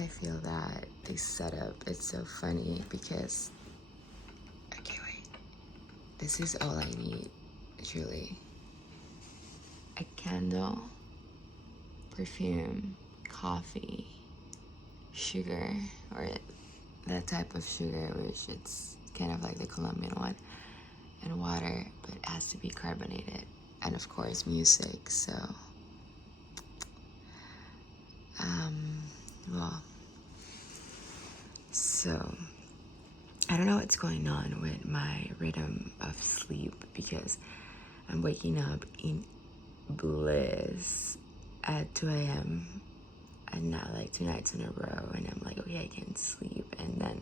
I feel that this setup, it's so funny because, okay, wait, this is all I need, truly. A candle, perfume, coffee, sugar, or that type of sugar, which it's kind of like the Colombian one, and water, but it has to be carbonated, and of course music. So well, so I don't know what's going on with my rhythm of sleep, because I'm waking up in bliss at 2 a.m. and not like 2 nights in a row, and I'm like, okay, I can sleep, and then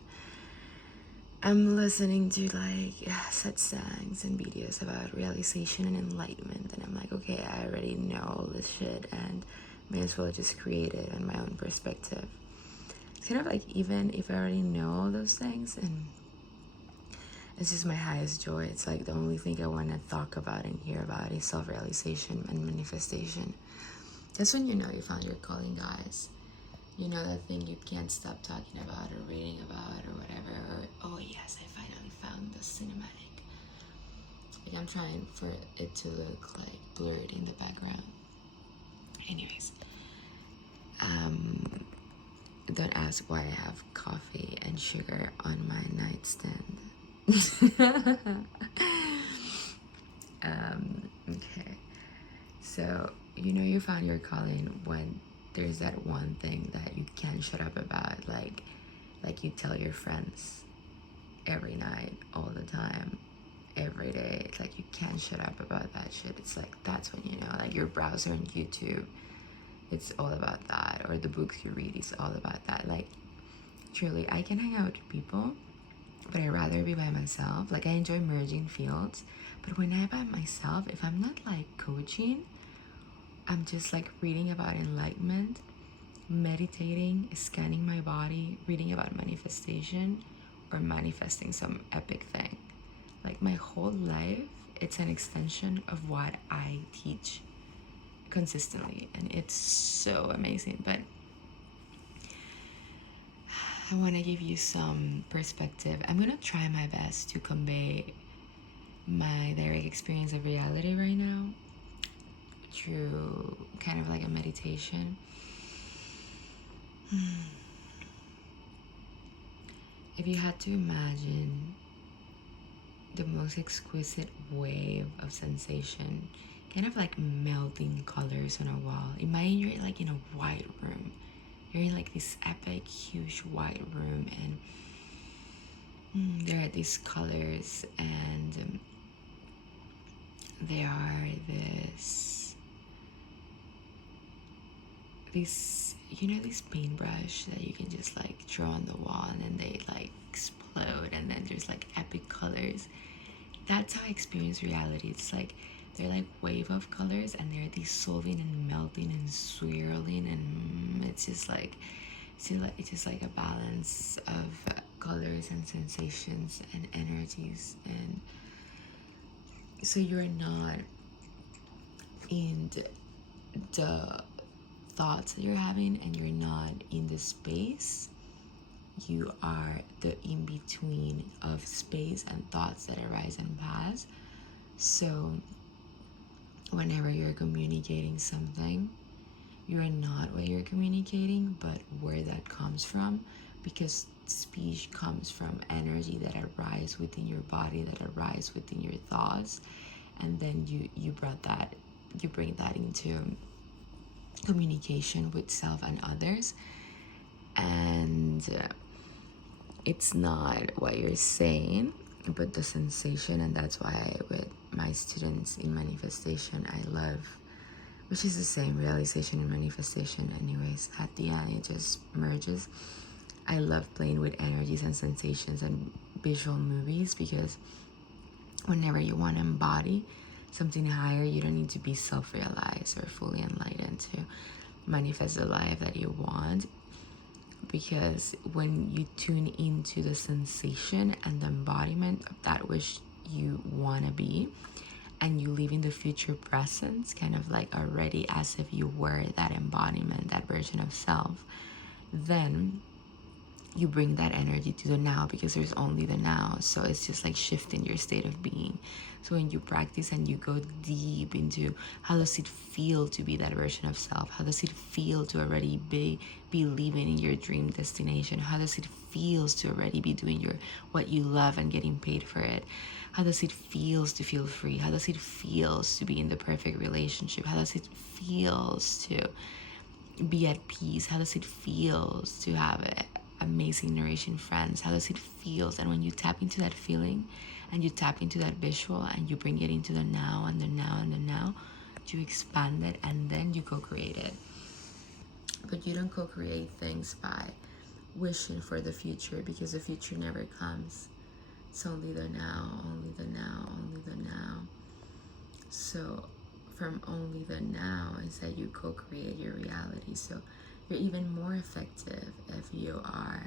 I'm listening to like satsangs and videos about realization and enlightenment, and I'm like, okay, I already know all this shit, and may as well just create it in my own perspective. It's kind of like, even if I already know all those things, and it's just my highest joy, it's like the only thing I want to talk about and hear about is self-realization and manifestation. That's when you know you found your calling, guys. You know, that thing you can't stop talking about or reading about or whatever, or oh yes, I finally found the cinematic. Like, I'm trying for it to look like blurred in the background. Anyways, don't ask why I have coffee and sugar on my nightstand. Okay, so you know you found your calling when there's that one thing that you can't shut up about, like you tell your friends every night, all the time, every day. It's like you can't shut up about that shit. It's like, that's when you know, like your browser and YouTube, it's all about that, or the books you read is all about that. Like, truly, I can hang out with people, but I'd rather be by myself. Like, I enjoy merging fields, but when I'm by myself, if I'm not like coaching, I'm just like reading about enlightenment, meditating, scanning my body, reading about manifestation, or manifesting some epic thing. Like, my whole life, it's an extension of what I teach consistently, and it's so amazing. But I want to give you some perspective. I'm gonna try my best to convey my direct experience of reality right now through kind of like a meditation. If you had to imagine the most exquisite wave of sensation, kind of like melting colors on a wall. Imagine you're like in a white room. You're in like this epic, huge white room, and there are these colors, and they are this, you know, this paintbrush that you can just like draw on the wall, and then they like explode, and then there's like epic colors. That's how I experience reality. It's like they're like wave of colors, and they're dissolving and melting and swirling, and it's just like a balance of colors and sensations and energies. And so you're not in the thoughts that you're having, and you're not in the space. You are the in-between of space and thoughts that arise and pass. So whenever you're communicating something, you're not what you're communicating, but where that comes from, because speech comes from energy that arises within your body, that arises within your thoughts, and then you bring that into communication with self and others. And it's not what you're saying, but the sensation. And that's why with my students in manifestation, I love, which is the same, realization and manifestation anyways, at the end it just merges. I love playing with energies and sensations and visual movies, because whenever you want to embody something higher, you don't need to be self-realized or fully enlightened to manifest the life that you want. Because when you tune into the sensation and the embodiment of that which you want to be, and you live in the future presence, kind of like already as if you were that embodiment, that version of self, then you bring that energy to the now, because there's only the now. So it's just like shifting your state of being. So when you practice and you go deep into how does it feel to be that version of self, how does it feel to already be living in your dream destination, how does it feel to already be doing your what you love and getting paid for it, how does it feel to feel free, how does it feel to be in the perfect relationship, how does it feel to be at peace, how does it feel to have amazing nourishing friends, how does it feel. And when you tap into that feeling and you tap into that visual and you bring it into the now and the now and the now, you expand it and then you co-create it. But you don't co-create things by wishing for the future, because the future never comes. It's only the now, only the now, only the now. So from only the now is that you co-create your reality. So you're even more effective if you are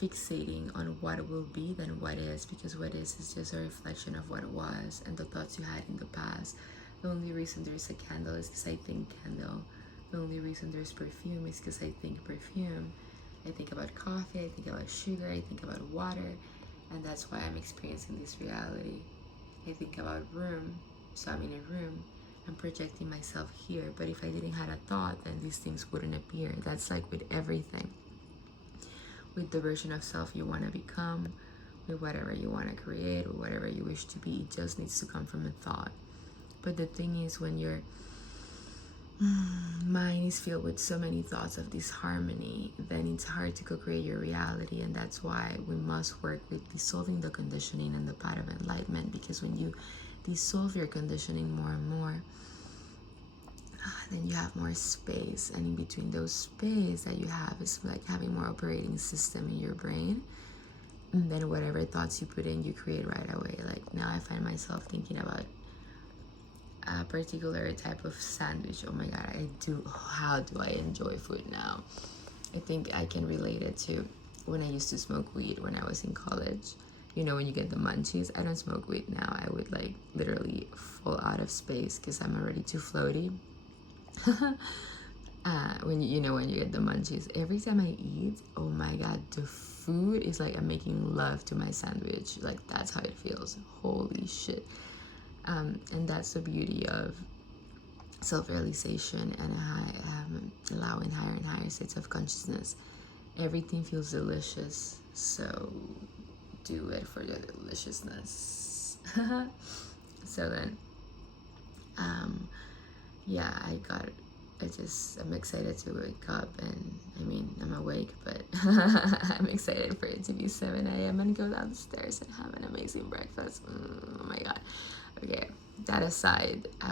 fixating on what will be than what is, because what is just a reflection of what was and the thoughts you had in the past. The only reason there's a candle is because I think candle. The only reason there's perfume is because I think perfume. I think about coffee, I think about sugar, I think about water, and that's why I'm experiencing this reality. I think about room, so I'm in a room, I'm projecting myself here, but if I didn't have a thought, then these things wouldn't appear. That's like with everything. With the version of self you want to become, with whatever you want to create, or whatever you wish to be, it just needs to come from a thought. But the thing is, when your mind is filled with so many thoughts of disharmony, then it's hard to co-create your reality. And that's why we must work with dissolving the conditioning and the path of enlightenment, because when you dissolve your conditioning more and more, then you have more space, and in between those space that you have is like having more operating system in your brain. And then whatever thoughts you put in, you create right away. Like now I find myself thinking about a particular type of sandwich. Oh my god, how do I enjoy food now? I think I can relate it to when I used to smoke weed when I was in college. You know, when you get the munchies. I don't smoke weed now. I would like literally fall out of space because I'm already too floaty. When when you get the munchies, every time I eat, oh my god, the food is like I'm making love to my sandwich. Like that's how it feels. Holy shit. And that's the beauty of self-realization and allowing higher and higher states of consciousness. Everything feels delicious, so do it for the deliciousness. So then yeah, I'm excited to wake up, and I mean I'm awake, but I'm excited for it to be 7 a.m. and go downstairs and have an amazing breakfast. Oh my god. Okay, that aside, I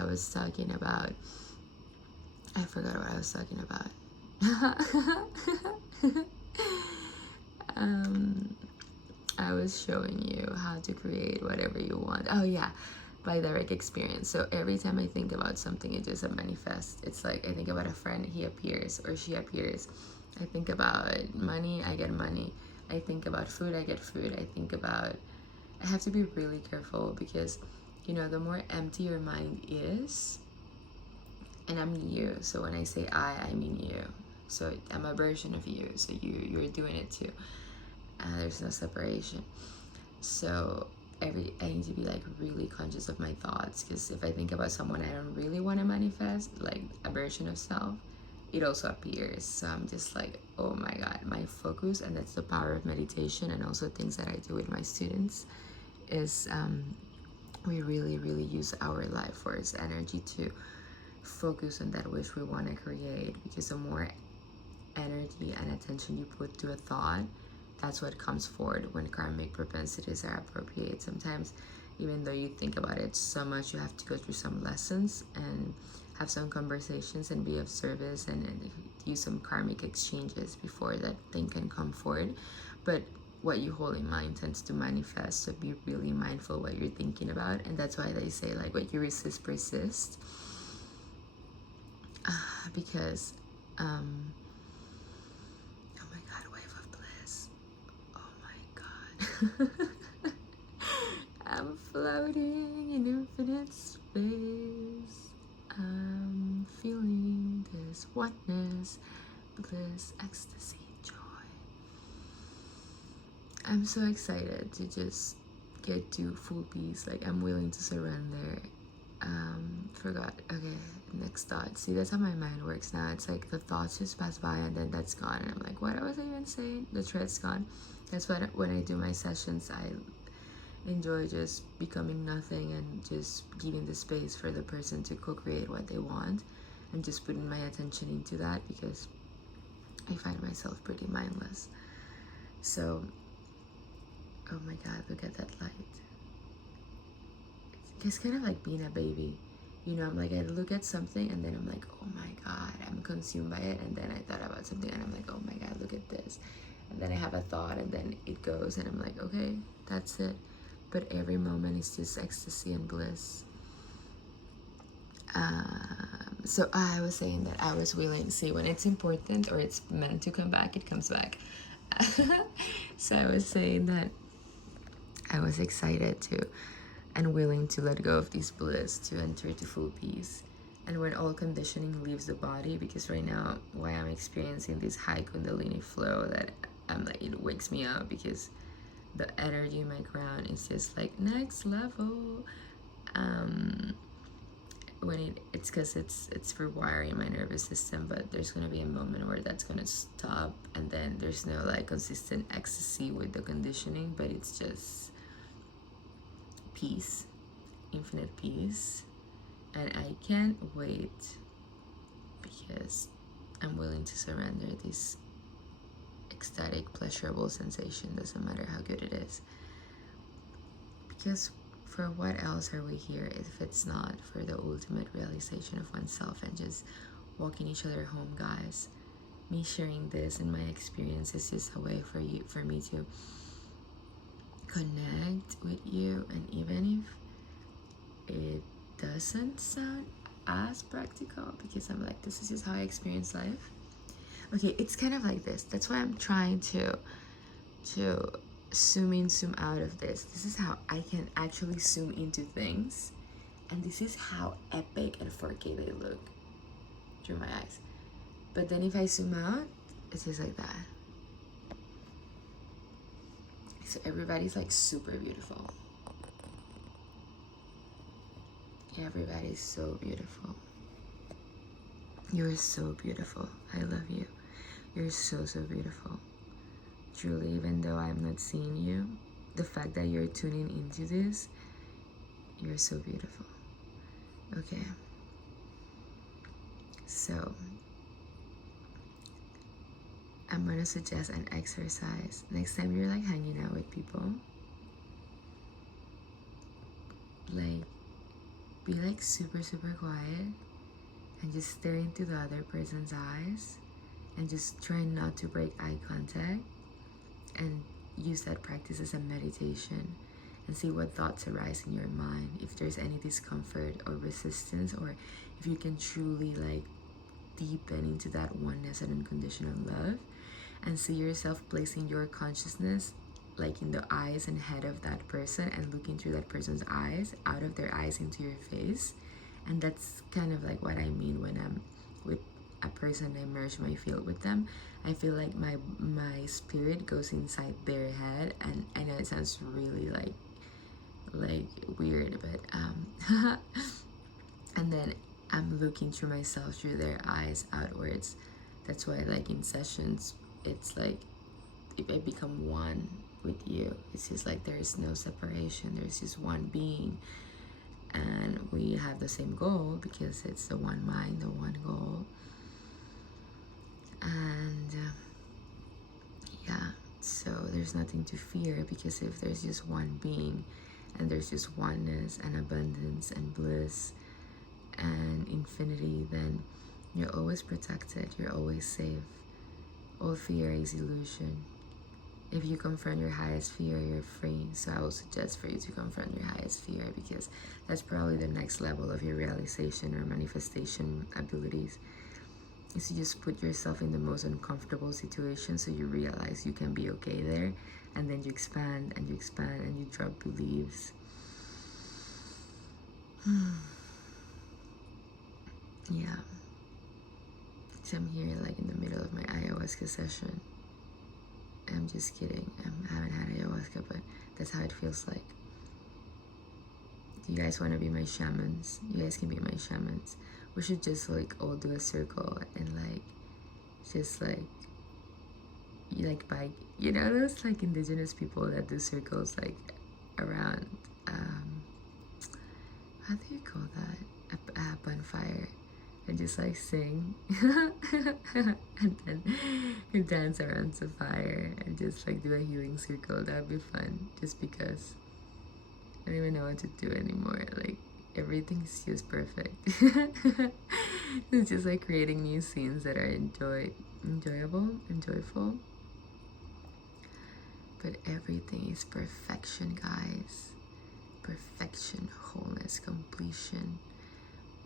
forgot what I was talking about. I was showing you how to create whatever you want. Oh yeah, by direct experience. So every time I think about something, it just manifests. It's like I think about a friend, he appears or she appears. I think about money, I get money. I think about food, I get food. I have to be really careful, because the more empty your mind is, and I'm you, so when I say I mean you. So I'm a version of you, so you're doing it too. There's no separation. So I need to be like really conscious of my thoughts, because if I think about someone I don't really want to manifest, like a version of self, it also appears. So I'm just like, oh my god, my focus, and that's the power of meditation, and also things that I do with my students is we really use our life force energy to focus on that which we want to create, because the more energy and attention you put to a thought, that's what comes forward when karmic propensities are appropriate. Sometimes, even though you think about it so much, you have to go through some lessons and have some conversations and be of service and use some karmic exchanges before that thing can come forward. But what you hold in mind tends to manifest, so be really mindful what you're thinking about. And that's why they say like what you resist persists, because oh my god, wave of bliss. Oh my god. I'm floating in infinite space. I'm feeling this oneness, bliss, ecstasy, joy. I'm so excited to just get to full peace. Like, I'm willing to surrender. Forgot. Okay, next thought. See, that's how my mind works now. It's like the thoughts just pass by and then that's gone. And I'm like, what was I even saying? The thread's gone. That's what when I do my sessions, I enjoy just becoming nothing and just giving the space for the person to co-create what they want, and just putting my attention into that, because I find myself pretty mindless. So, oh my god, look at that light. It's kind of like being a baby. You know, I'm like, I look at something and then I'm like, oh my god, I'm consumed by it. And then I thought about something and I'm like, oh my god, look at this. And then I have a thought and then it goes and I'm like, okay, that's it. But every moment is just ecstasy and bliss. So I was saying that I was willing to see when it's important or it's meant to come back, it comes back. So I was saying that I was excited to and willing to let go of this bliss to enter to full peace. And when all conditioning leaves the body, because right now, why I'm experiencing this high Kundalini flow, that I'm like, it wakes me up because the energy in my crown is just like next level. When it's because it's rewiring my nervous system, but there's gonna be a moment where that's gonna stop, and then there's no like consistent ecstasy with the conditioning, but it's just peace, infinite peace. And I can't wait, because I'm willing to surrender this ecstatic, pleasurable sensation, doesn't matter how good it is. Because for what else are we here if it's not for the ultimate realization of oneself and just walking each other home, guys? Me sharing this and my experience is just a way for me to connect with you, and even if it doesn't sound as practical, because I'm like, this is just how I experience life. Okay, it's kind of like this. That's why I'm trying to zoom in, zoom out of this. This is how I can actually zoom into things, and this is how epic and 4K they look through my eyes. But then if I zoom out, it's just like that. So everybody's like super beautiful. Everybody's so beautiful. You're so beautiful. I love you. You're so, so beautiful. Truly, even though I'm not seeing you, the fact that you're tuning into this, you're so beautiful. Okay. So, I'm gonna suggest an exercise. Next time you're like hanging out with people, like, be like super, super quiet and just stare into the other person's eyes and just try not to break eye contact, and use that practice as a meditation, and see what thoughts arise in your mind, if there's any discomfort or resistance, or if you can truly like deepen into that oneness and unconditional love, and see yourself placing your consciousness like in the eyes and head of that person and looking through that person's eyes, out of their eyes into your face. And that's kind of like what I mean when I'm with a person, I merge my field with them. I feel like my spirit goes inside their head, and I know it sounds really like weird, but and then I'm looking through myself through their eyes outwards. That's why like in sessions, it's like if I become one with you, it's just like there is no separation, there's just one being, and we have the same goal because it's the one mind, the one goal. And yeah, so there's nothing to fear, because if there's just one being and there's just oneness and abundance and bliss and infinity, then you're always protected, you're always safe. All fear is illusion. If you confront your highest fear, you're free. So I will suggest for you to confront your highest fear, because that's probably the next level of your realization or manifestation abilities, is to just put yourself in the most uncomfortable situation so you realize you can be okay there, and then you expand and you expand and you drop beliefs. Yeah. So I'm here like in the middle of my ayahuasca session. I'm just kidding. I haven't had ayahuasca, but that's how it feels like. You guys want to be my shamans? You guys can be my shamans. We should just like all do a circle and like just like you like by those like indigenous people that do circles like around how do you call that, a bonfire, and just like sing and then you dance around the fire and just like do a healing circle. That'd be fun, just because I don't even know what to do anymore. Like everything's just perfect. It's just like creating new scenes that are enjoyable and joyful. But everything is perfection, guys. Perfection, wholeness, completion,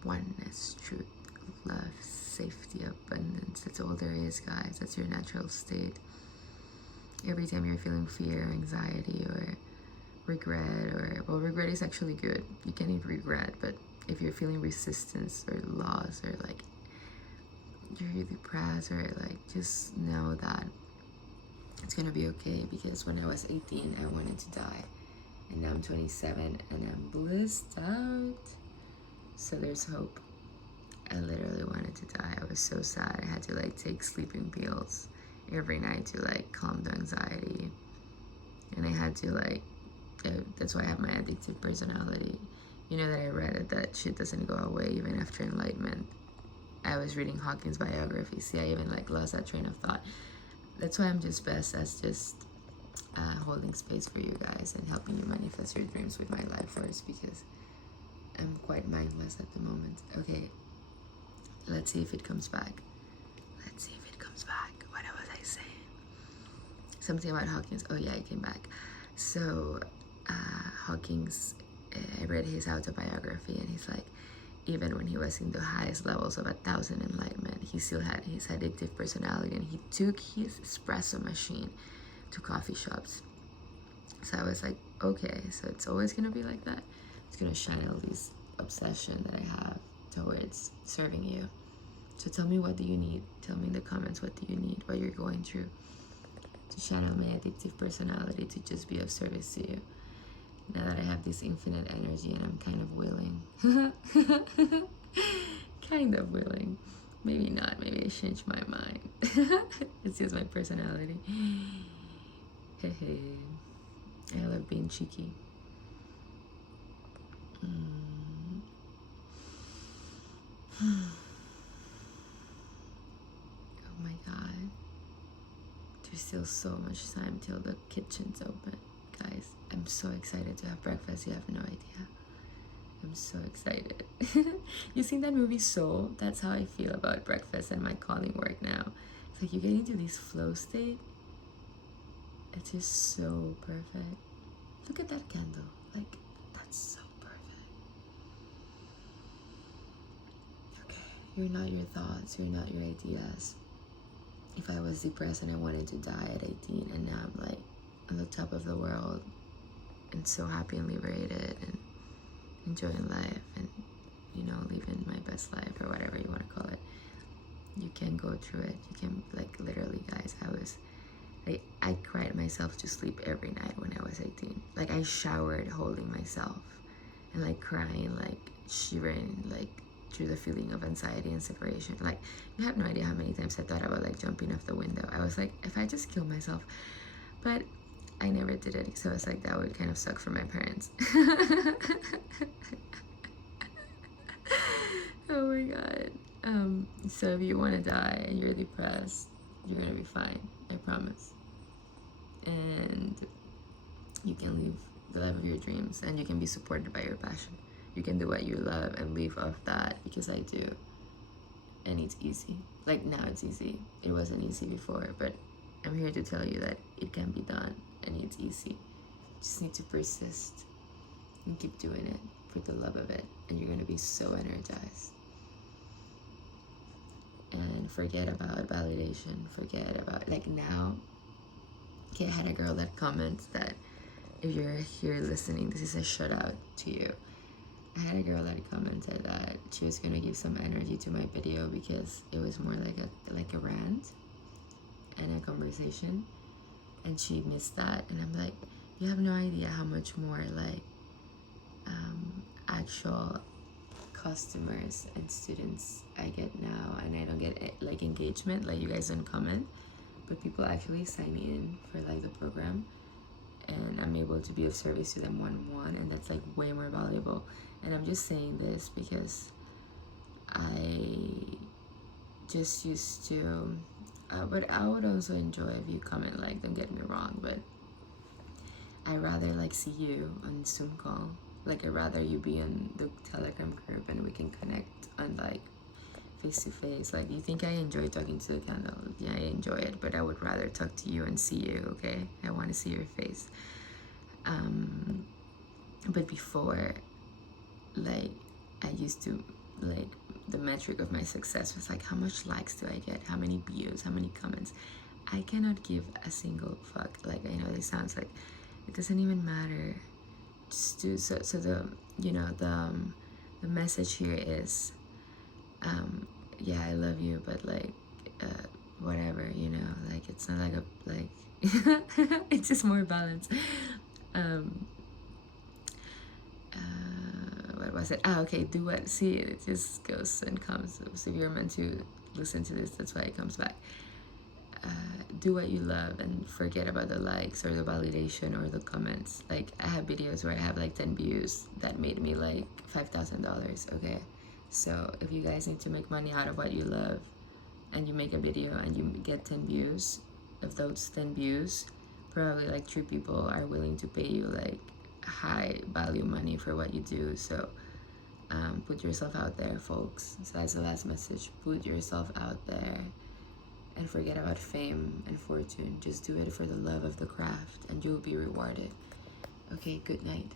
oneness, truth, love, safety, abundance. That's all there is, guys. That's your natural state. Every time you're feeling fear, anxiety, or regret, well, regret is actually good. You can eat regret, but if you're feeling resistance or loss, or like you're depressed, or like, just know that it's gonna be okay, because when I was 18, I wanted to die. And now I'm 27 and I'm blissed out. So there's hope. I literally wanted to die. I was so sad. I had to like take sleeping pills every night to like calm the anxiety. And I had to like, that's why I have my addictive personality. You know that I read that shit doesn't go away even after enlightenment. I was reading Hawkins' biography. See, I even like lost that train of thought. That's why I'm just best as just holding space for you guys and helping you manifest your dreams with my life force, because I'm quite mindless at the moment. Okay, let's see if it comes back. Let's see if it comes back. What was I saying? Something about Hawkins. Oh yeah, it came back. So Hawkins, I read his autobiography, and he's like, even when he was in the highest levels of 1,000 enlightenment, he still had his addictive personality, and he took his espresso machine to coffee shops. So I was like, okay, so it's always gonna be like that. It's gonna channel this obsession that I have towards serving you. So tell me, what do you need? Tell me in the comments, what do you need, what you're going through, to channel my addictive personality to just be of service to you. Now that I have this infinite energy, and I'm kind of willing. Kind of willing. Maybe not, maybe I changed my mind. It's just my personality. I love being cheeky. Oh my god. There's still so much time till the kitchen's open. Guys, I'm so excited to have breakfast. You have no idea. I'm so excited. You seen that movie Soul? That's how I feel about breakfast and my calling work now. It's like you get into this flow state. It's just so perfect. Look at that candle. Like, that's so perfect. Okay, you're not your thoughts. You're not your ideas. If I was depressed and I wanted to die at 18, and now I'm like on the top of the world and so happy and liberated and enjoying life and, you know, living my best life, or whatever you want to call it, you can go through it. You can, like, literally, guys, I cried myself to sleep every night when I was 18. Like, I showered holding myself and like crying, like shivering, like through the feeling of anxiety and separation. Like, you have no idea how many times I thought about like jumping off the window. I was like, if I just kill myself, but I never did it, because I was like, that would kind of suck for my parents. Oh my god. So if you want to die and you're depressed, you're gonna be fine, I promise. And you can live the life of your dreams, and you can be supported by your passion. You can do what you love and live off that, because I do. And it's easy. Like, now it's easy. It wasn't easy before, but I'm here to tell you that it can be done, and it's easy. You just need to persist and keep doing it for the love of it, and you're gonna be so energized. And forget about validation. Forget about, like, now. Okay, I had a girl that comments that, if you're here listening, this is a shout out to you. I had a girl that commented that she was gonna give some energy to my video because it was more like a rant and a conversation, and she missed that. And I'm like, you have no idea how much more like actual customers and students I get now, and I don't get like engagement, like you guys don't comment, but people actually sign in for like the program, and I'm able to be of service to them one-on-one, and that's like way more valuable. And I'm just saying this because I just used to but I would also enjoy if you comment, like, don't get me wrong, but I rather like see you on Zoom call. Like, I'd rather you be in the Telegram group and we can connect on like face to face. Like, you think I enjoy talking to the candle? Yeah, I enjoy it, but I would rather talk to you and see you. Okay, I want to see your face. But before, like, I used to, like, the metric of my success was like, how much likes do I get, how many views, how many comments. I cannot give a single fuck. Like, I know this sounds like it doesn't even matter. Just do so the, you know, the message here is yeah, I love you, but like whatever, you know, like, it's not like a like it's just more balance. What was it? Okay, do what, see, it just goes and comes. So if you're meant to listen to this, that's why it comes back. Do what you love and forget about the likes or the validation or the comments. Like, I have videos where I have like 10 views that made me like $5,000. Okay, so if you guys need to make money out of what you love, and you make a video and you get 10 views, of those 10 views, probably like 3 people are willing to pay you like high value money for what you do. So put yourself out there, folks. So that's the last message. Put yourself out there and forget about fame and fortune. Just do it for the love of the craft and you'll be rewarded. Okay, good night.